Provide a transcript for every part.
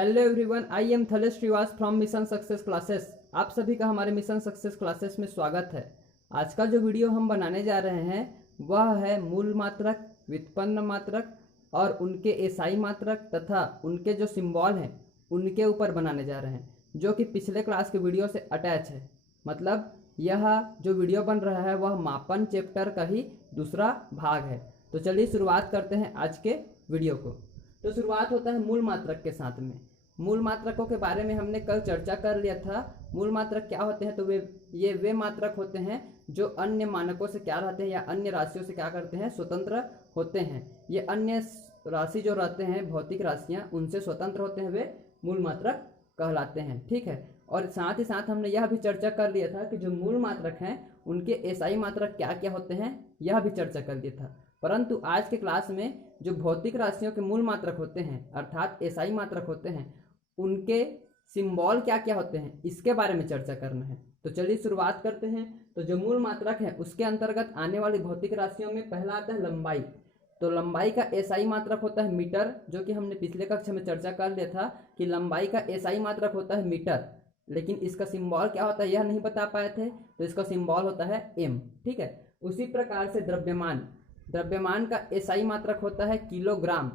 Hello everyone, I am Thalesh Shrivas from mission success classes. आप सभी का हमारे मिशन सक्सेस क्लासेस में स्वागत है। आज का जो वीडियो हम बनाने जा रहे हैं वह है मूल मात्रक, व्युत्पन्न मात्रक और उनके एसआई मात्रक तथा उनके जो सिंबल हैं उनके ऊपर बनाने जा रहे हैं, जो कि पिछले क्लास के वीडियो से अटैच है। मतलब यह जो वीडियो बन रहा है वह मापन चैप्टर का ही दूसरा भाग है। तो चलिए शुरुआत करते हैं आज के वीडियो को। तो शुरुआत होता है मूल मात्रक के साथ में। मूल मात्रकों के बारे में हमने कल चर्चा कर लिया था। मूल मात्रक क्या होते हैं, तो वे मात्रक होते हैं जो अन्य मानकों से क्या रहते हैं या अन्य राशियों से क्या करते हैं, स्वतंत्र होते हैं। ये अन्य राशि जो रहते हैं, भौतिक राशियां, उनसे स्वतंत्र होते हैं, वे मूल मात्रक कहलाते हैं। ठीक है। और साथ ही साथ हमने यह भी चर्चा कर लिया था कि जो मूल मात्रक हैं उनके एसआई मात्रक क्या क्या होते हैं, यह भी चर्चा कर लिया था। परंतु आज के क्लास में जो भौतिक राशियों के मूल मात्रक होते हैं अर्थात एसआई मात्रक होते हैं, उनके सिंबल क्या क्या होते हैं, इसके बारे में चर्चा करना है। तो चलिए शुरुआत करते हैं। तो जो मूल मात्रक है उसके अंतर्गत आने वाली भौतिक राशियों में पहला आता है लंबाई। तो लंबाई का एसआई मात्रक होता है मीटर, जो कि हमने पिछले कक्षा में चर्चा कर लिया था कि लंबाई का एसआई मात्रक होता है मीटर, लेकिन इसका सिंबल क्या होता है यह नहीं बता पाए थे, तो इसका सिंबल होता है एम। ठीक है। उसी प्रकार से द्रव्यमान का एसआई मात्रक होता है किलोग्राम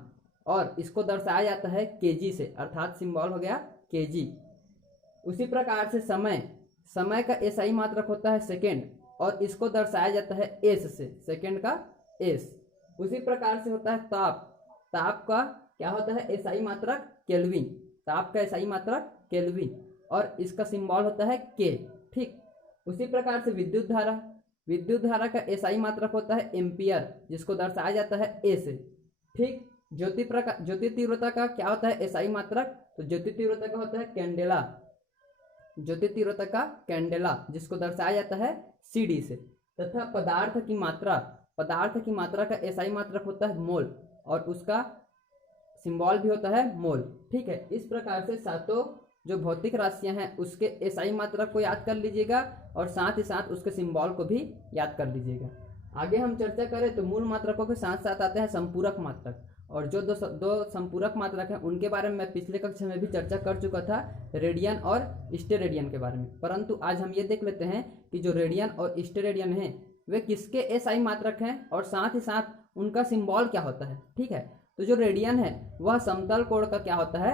और इसको दर्शाया जाता है केजी से, अर्थात सिंबल हो गया केजी। उसी प्रकार से समय का एसआई मात्रक होता है सेकेंड और इसको दर्शाया जाता है एस से, सेकेंड का एस। उसी प्रकार से होता है ताप का क्या होता है एसआई मात्रक केल्विन, ताप का एसआई मात्रक केल्विन और इसका सिंबल होता है के। ठीक। उसी प्रकार से विद्युत धारा का एसआई मात्रक होता है एम्पियर, जिसको दर्शाया जाता है ए से। ठीक। ज्योति तीव्रता का क्या होता है एसआई मात्रक, तो ज्योति तीव्रता का होता है कैंडेला, ज्योति तीव्रता का कैंडेला, जिसको दर्शाया जाता है सीडी से। तथा पदार्थ की मात्रा का एसआई मात्रक होता है मोल और उसका सिंबल भी होता है मोल। ठीक है। इस प्रकार से सातों जो भौतिक राशियां हैं उसके एसआई मात्रक को याद कर लीजिएगा और साथ ही साथ उसके सिंबल को भी याद कर लीजिएगा। आगे हम चर्चा करें तो मूल मात्रकों के साथ साथ आते हैं संपूरक मात्रक, और जो दो संपूरक मात्रक हैं उनके बारे में मैं पिछले कक्षा में भी चर्चा कर चुका था, रेडियन और स्टेरेडियन के बारे में। परंतु आज हम ये देख लेते हैं कि जो रेडियन और स्टेरेडियन हैं वे किसके एसआई मात्रक हैं और साथ ही साथ उनका सिंबल क्या होता है। ठीक है। तो जो रेडियन है वह समतल कोण का क्या होता है,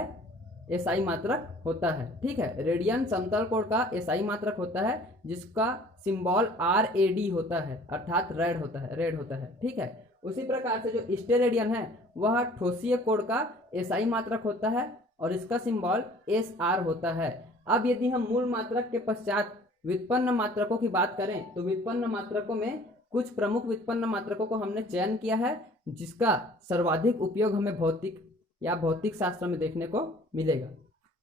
एसआई मात्रक होता है। ठीक है। रेडियन समतल कोण का एसआई मात्रक होता है जिसका सिंबल RAD होता है, अर्थात रेड होता है। ठीक है। उसी प्रकार से जो स्टेरेडियन है वह ठोसीय कोण का एसआई मात्रक होता है और इसका सिंबल SR होता है। अब यदि हम मूल मात्रक के पश्चात व्युत्पन्न मात्रकों की बात करें तो व्युत्पन्न मात्रकों में कुछ प्रमुख व्युत्पन्न मात्रकों को हमने चयन किया है जिसका सर्वाधिक उपयोग हमें भौतिक शास्त्र में देखने को मिलेगा।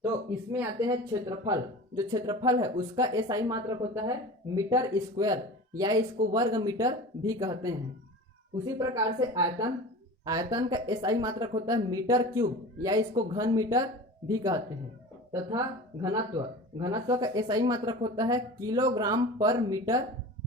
तो इसमें आते हैं क्षेत्रफल। जो क्षेत्रफल है उसका एसआई मात्रक होता है मीटर स्क्वायर या इसको वर्ग मीटर भी कहते हैं। उसी प्रकार से आयतन का एसआई मात्रक होता है मीटर क्यूब या इसको घन मीटर भी कहते हैं। तथा घनत्व का एसआई मात्रक होता है किलोग्राम पर मीटर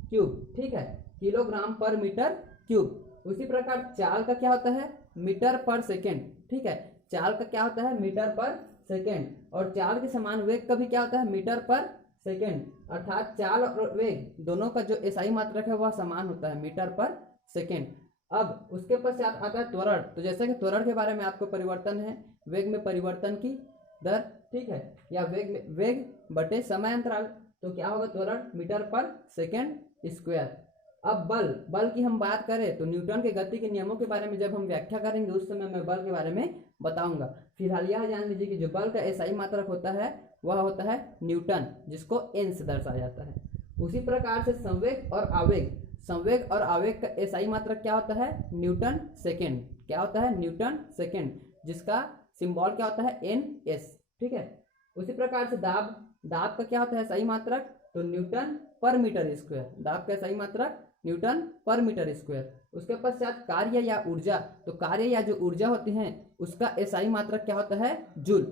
क्यूब। ठीक है। किलोग्राम पर मीटर क्यूब। उसी प्रकार चाल का क्या होता है, मीटर पर सेकेंड। ठीक है। चाल का क्या होता है, मीटर पर सेकेंड। और चाल के समान वेग का भी क्या होता है, मीटर पर सेकेंड। अर्थात चाल और वेग दोनों का जो एसआई मात्रक है वह समान होता है, मीटर पर सेकेंड। अब उसके पश्चात आता है त्वरण। तो जैसे कि त्वरण के बारे में आपको परिवर्तन है, वेग में परिवर्तन की दर। ठीक है। या वेग बटे समय अंतराल, तो क्या होगा त्वरण मीटर पर सेकेंड स्क्वायर। अब बल की हम बात करें तो न्यूटन के गति के नियमों के बारे में जब हम व्याख्या करेंगे उस समय मैं बल के बारे में बताऊंगा। फिलहाल यह जान लीजिए कि जो बल का एसआई मात्रक होता है वह होता है न्यूटन, जिसको एन से दर्शाया जाता है। उसी प्रकार से संवेग और आवेग का एसआई मात्रक क्या होता है, न्यूटन सेकेंड। क्या होता है, न्यूटन सेकेंड, जिसका सिंबल क्या होता है, NS। ठीक है। उसी प्रकार से दाब का क्या होता है सही मात्रक, तो न्यूटन पर मीटर स्क्वायर। दाब का सही मात्रक न्यूटन पर मीटर स्क्वायर। उसके पश्चात कार्य या ऊर्जा, तो कार्य या जो ऊर्जा होती है उसका एसआई मात्रक क्या होता है, जूल।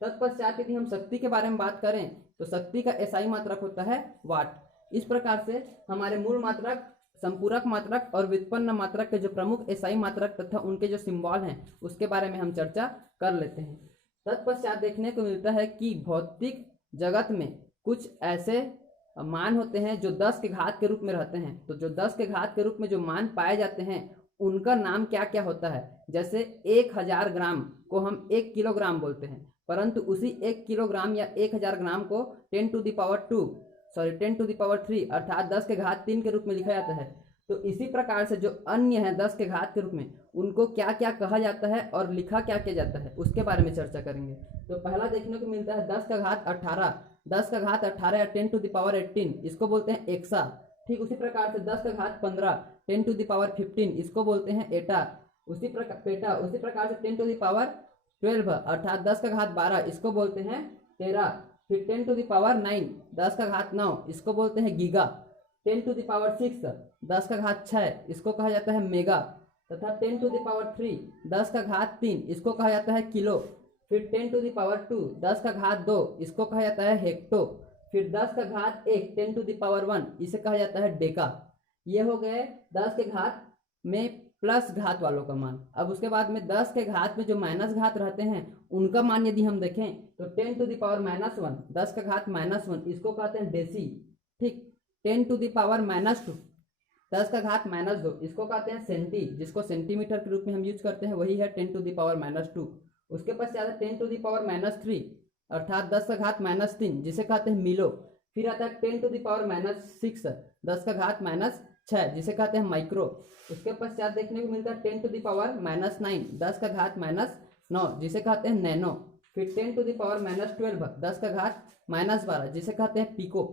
तत्पश्चात यदि हम शक्ति के बारे में बात करें तो शक्ति का एसआई मात्रक होता है वाट। इस प्रकार से हमारे मूल मात्रक, संपूरक मात्रक और व्युत्पन्न मात्रक के जो प्रमुख एसआई मात्रक तथा उनके जो सिंबल हैं उसके बारे में हम चर्चा कर लेते हैं। तत्पश्चात देखने को मिलता है कि भौतिक जगत में कुछ ऐसे मान होते हैं जो 10 के घात के रूप में रहते हैं। तो जो 10 के घात के रूप में जो मान पाए जाते हैं उनका नाम क्या क्या होता है। जैसे 1000 ग्राम को हम 1 किलोग्राम बोलते हैं, परंतु उसी 1 किलोग्राम या 1000 ग्राम को 10 टू द पावर 3 अर्थात 10 के घात 3 के रूप में लिखा जाता है। तो इसी प्रकार से जो अन्य है 10 के घात के रूप में, उनको क्या क्या कहा जाता है और लिखा क्या किया जाता है उसके बारे में चर्चा करेंगे। तो पहला देखने को मिलता है 10 का घात 18। 10 का घात 18 या 10 टू द पावर 18, इसको बोलते हैं एक्सा। ठीक उसी प्रकार से 10 का घात 15, 10 टू द पावर 15, इसको बोलते हैं एटा। उसी प्रकार से 10 टू द पावर 12 अर्थात 10 का घात 12, इसको बोलते हैं टेरा। फिर 10 टू द पावर 9, 10 का घात 9, इसको बोलते हैं गीगा। 10 टू द पावर 6, 10 का घात 6, इसको कहा जाता है मेगा। तथा 10 टू द पावर 3, 10 का घात 3, इसको कहा जाता है किलो। फिर 10 टू द पावर 2, 10 का घात 2, इसको कहा जाता है हेक्टो। फिर 10 का घात 1, 10 टू द पावर 1, इसे कहा जाता है डेका। ये हो गए 10 के घात में प्लस घात वालों का मान। अब उसके बाद में 10 के घात में जो माइनस घात रहते हैं उनका मान यदि हम देखें तो 10 टू द पावर -1, 10 का घात -1, इसको कहते हैं डेसी। ठीक, 10 टू द पावर -2, 10 का घात -2, इसको कहते हैं सेंटी, जिसको सेंटीमीटर के रूप में हम यूज करते हैं, वही है 10 टू द पावर -2। उसके पश्चात 10 टू द पावर -3 अर्थात 10 का घात -3, जिसे कहते हैं मिलो। फिर आता है 10 टू द पावर -6, 10 का घात -6, जिसे कहते हैं माइक्रो। उसके पश्चात देखने को मिलता है 10 टू द पावर -9, 10 का घात -9, जिसे कहते हैं नैनो। फिर 10 टू द पावर -12, 10 का घात -12, जिसे कहते हैं पिको।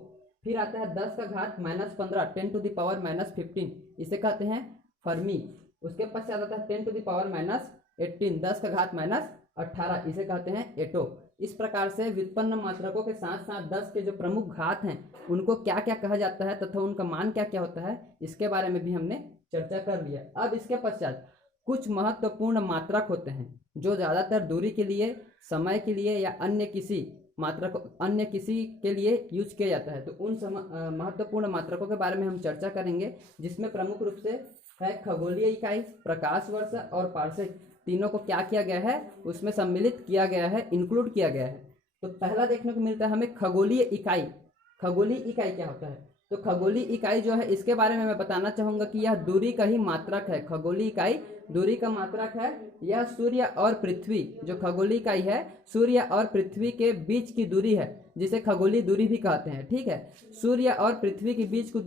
फिर आता है 10 का घात -15, 10 टू द पावर -15, इसे कहते हैं फर्मी। उसके पश्चात आता है 10 टू द पावर -18, 10 का घात -18, इसे कहते हैं एटो। इस प्रकार से व्युत्पन्न मात्रकों के साथ साथ 10 के जो प्रमुख घात हैं उनको क्या क्या कहा जाता है तथा उनका मान क्या क्या होता है, इसके बारे में भी हमने चर्चा कर लिया। अब इसके पश्चात कुछ महत्वपूर्ण मात्रक होते हैं जो ज़्यादातर दूरी के लिए, समय के लिए या अन्य किसी के लिए यूज किया जाता है। तो उन महत्वपूर्ण मात्रकों के बारे में हम चर्चा करेंगे, जिसमें प्रमुख रूप से है खगोलीय इकाई, प्रकाश वर्ष और पार्सेक। तीनों को क्या किया गया है, उसमें सम्मिलित किया गया है, इंक्लूड किया गया है। तो पहला देखने को मिलता है हमें खगोलीय इकाई। खगोलीय इकाई क्या होता है? तो खगोलीय इकाई जो है, इसके बारे में मैं बताना चाहूँगा कि यह दूरी का ही मात्रक है। खगोलीय इकाई दूरी का मात्रक है। यह सूर्य और पृथ्वी, जो खगोलीय इकाई है, सूर्य और पृथ्वी के बीच की दूरी है, जिसे खगोलीय दूरी भी कहते हैं। ठीक है, सूर्य और पृथ्वी के बीच की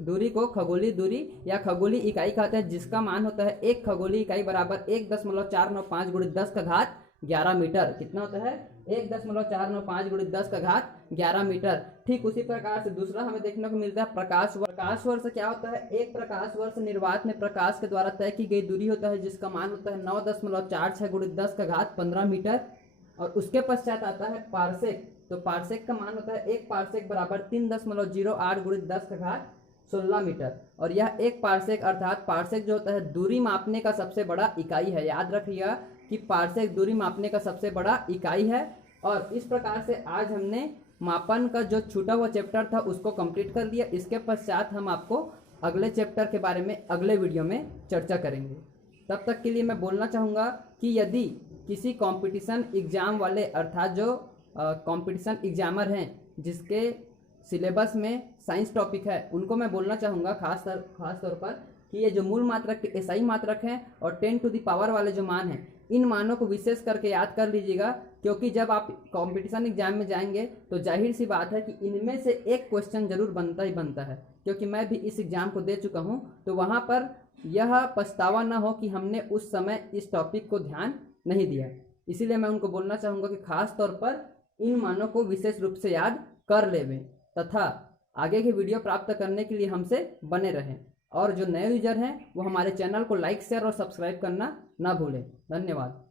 दूरी को खगोलीय दूरी या खगोलीय इकाई कहते हैं, जिसका मान होता है एक खगोलीय इकाई बराबर 1.495 × 10 का घात 11 मीटर। कितना होता है? 1.495 × 10 का घात 11 मीटर। ठीक उसी प्रकार से दूसरा हमें देखने को मिलता है प्रकाश वर्ष। प्रकाश वर्ष क्या होता है? एक प्रकाश वर्ष निर्वात में प्रकाश के द्वारा तय की गई दूरी होता है, जिसका मान होता है 9.46 × 10 का घात 15 मीटर। और उसके पश्चात आता है पार्सेक। तो पार्सेक का मान होता है एक पार्सेक बराबर 3.08 × 10 का घात 16 मीटर। और यह एक पार्सेक अर्थात पार्सेक जो होता है दूरी मापने का सबसे बड़ा इकाई है। याद रखिएगा कि पार्सेक दूरी मापने का सबसे बड़ा इकाई है। और इस प्रकार से आज हमने मापन का जो छूटा हुआ चैप्टर था उसको कंप्लीट कर लिया। इसके पश्चात हम आपको अगले चैप्टर के बारे में अगले वीडियो में चर्चा करेंगे। तब तक के लिए मैं बोलना चाहूँगा कि यदि किसी कंपटीशन एग्ज़ाम वाले अर्थात जो कंपटीशन एग्जामर हैं जिसके सिलेबस में साइंस टॉपिक है, उनको मैं बोलना चाहूँगा खास तौर पर कि ये जो मूल मात्रक के एसआई मात्रक हैं और 10 टू द पावर वाले जो मान हैं, इन मानों को विशेष करके याद कर लीजिएगा, क्योंकि जब आप कंपटीशन एग्जाम में जाएंगे तो जाहिर सी बात है कि इनमें से एक क्वेश्चन जरूर बनता ही बनता है। क्योंकि मैं भी इस एग्ज़ाम को दे चुका हूँ, तो वहाँ पर यह पछतावा ना हो कि हमने उस समय इस टॉपिक को ध्यान नहीं दिया। इसीलिए मैं उनको बोलना चाहूँगा कि खास तौर पर इन मानों को विशेष रूप से याद कर लेवें तथा आगे के वीडियो प्राप्त करने के लिए हमसे बने रहें। और जो नए यूजर हैं वो हमारे चैनल को लाइक, शेयर और सब्सक्राइब करना ना भूलें। धन्यवाद।